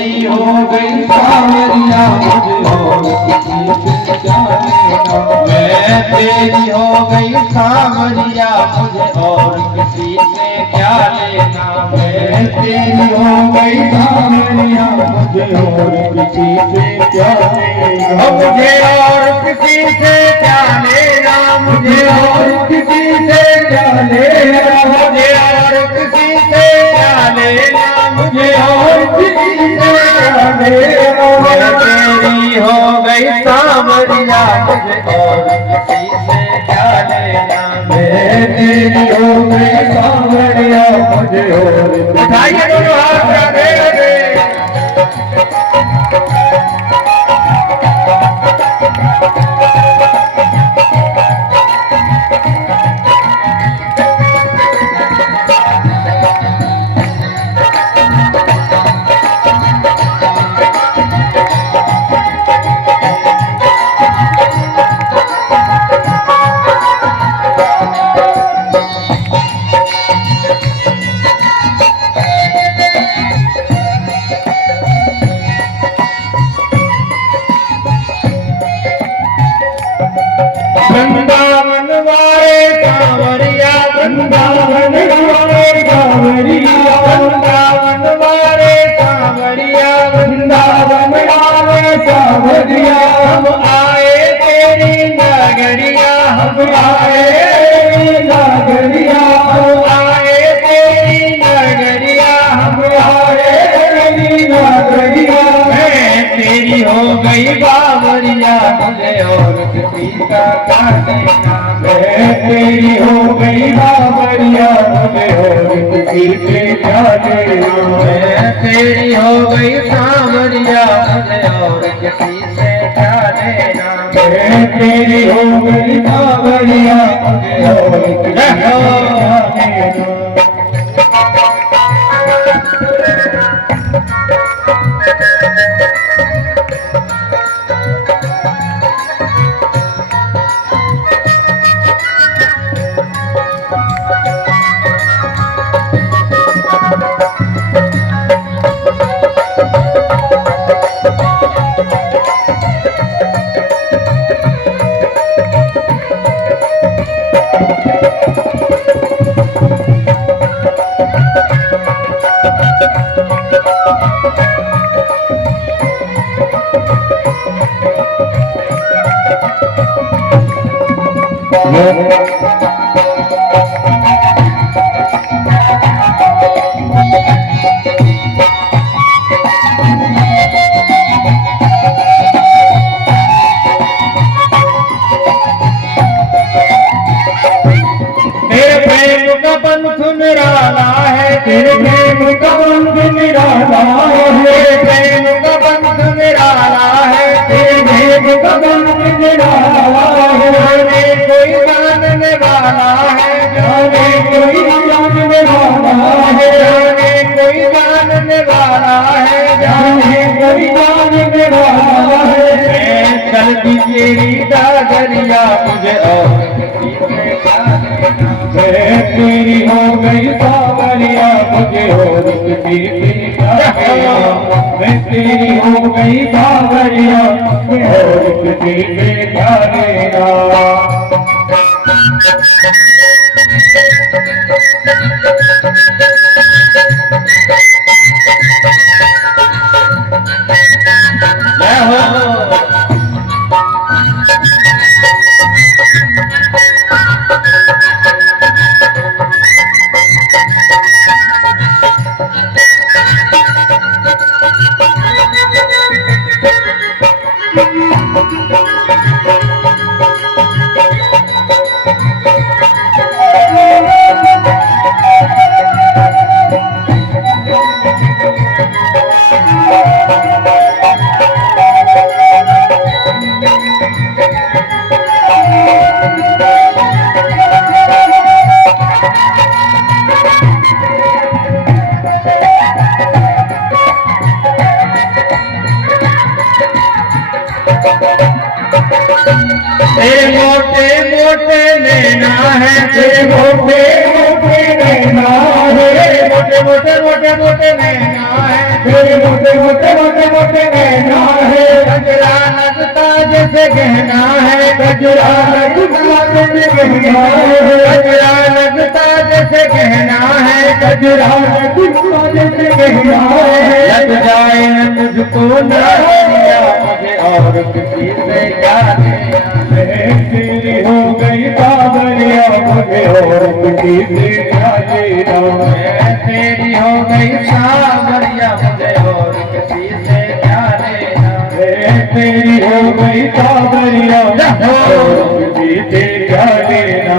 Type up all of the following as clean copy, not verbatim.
तेरी हो गई सावरिया मुझे और किसी से क्या लेना। मैं तेरी हो गई सावरिया मुझे और किसी से क्या लेना। मैं तेरी हो गई सावरिया मुझे और किसी से क्या लेना। मुझे और किसी से क्या लेना। मुझे और किसी से क्या लेना। मुझे और किसी से क्या लेना। मुझे और किसी से क्या लेना। मैं तेरी हो गई सावरिया मुझे और किसी से क्या लेना। मैं तेरी हो गई सावरिया मुझे और उठाइए दोनों हाथ राधे राधे। वृंदावन वाले कांवरिया वृंदावन वाले कांवरिया वृंदावन वाले कांवरिया वृंदावन वाले कांवरिया हम आए तेरी नगरिया। हम आए नगरिया। हम आए तेरी नगरिया। हम आए तेरी नगरिया। मैं तेरी हो गई बावरिया मुझे और किसी का क्या लेना। मैं तेरी हो गई बावरिया मुझे और किसी से क्या लेना। मैं तेरी हो गई सावरिया मुझे और किसी से क्या लेना। मैं तेरी हो गई सावरिया मुझे और किसी से क्या लेना। निराला है तेरे प्रेम का बंध निराला है। प्रेम का बंध निराला है तेरे प्रेम का बंध निराला है। जाने कोई जानने वाला है। जाने कोई जानने वाला है। जाने कोई जानने वाला है। जाने कोई जानने वाला है। मैं चलती तेरी डगरिया मुझे और किसी से क्या लेना। मैं तेरी हो गई सावरिया मुझे और किसी से क्या लेना। मैं तेरी हो गई सावरिया मुझे और किसी से क्या लेना। मोटे मोटे नैना है। मोटे मोटे नैना है। मोटे मोटे मोटे मोटे नैना है। मोटे मोटे मोटे मोटे गहना है, गजरा लगता जैसे गहना है, गजरा लगता जैसे गहना है, गजरा लगता जैसे गहना है, गजरा लगता जैसे गहना है। लग जाए मुझको ना दिया मुझे और किसी से क्या देना, तेरी हो गई सावरिया मुझे और किसी से क्या देना, तेरी हो गई सावरिया मुझे और किसी से क्या लेना, तेरी हो गई सावरिया और किसी से क्या लेना।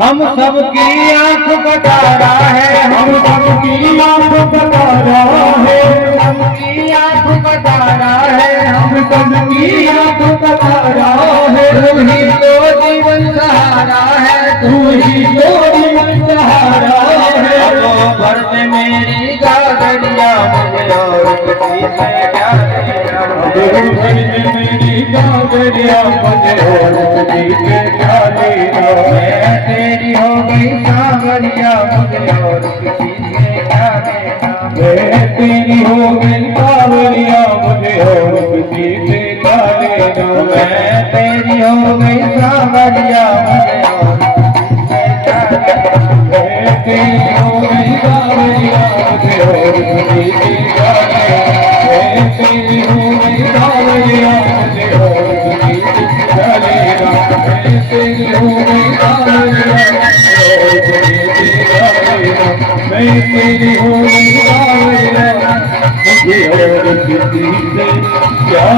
हम सबकी आंख बता रहा है, हम सबकी आंख बता रहा है, सबकी आंख बता रहा है, हम सबकी आंख बता रहा है। तू ही तो जीवन सहारा है, तू ही तो जीवन सहारा है। तो भर में मेरी गागरिया मुझे और किसी से क्या लेना, भर में मेरी गागरिया मुझे और किसी से क्या लेना। तेरी हो गई सावरिया मुझे और किसी से क्या लेना, तेरी हो गई सावरिया मुझे और किसी से क्या लेना, तेरी हो गई सावरिया मुझे और किसी से क्या लेना, तेरी हो गई सावरिया मुझे और किसी से क्या लेना, तेरी हो गई सावरिया मुझे और किसी से क्या लेना, तेरी हो गई सावरिया मैं तेरी हो गई सावरिया मुझे और किसी से क्या।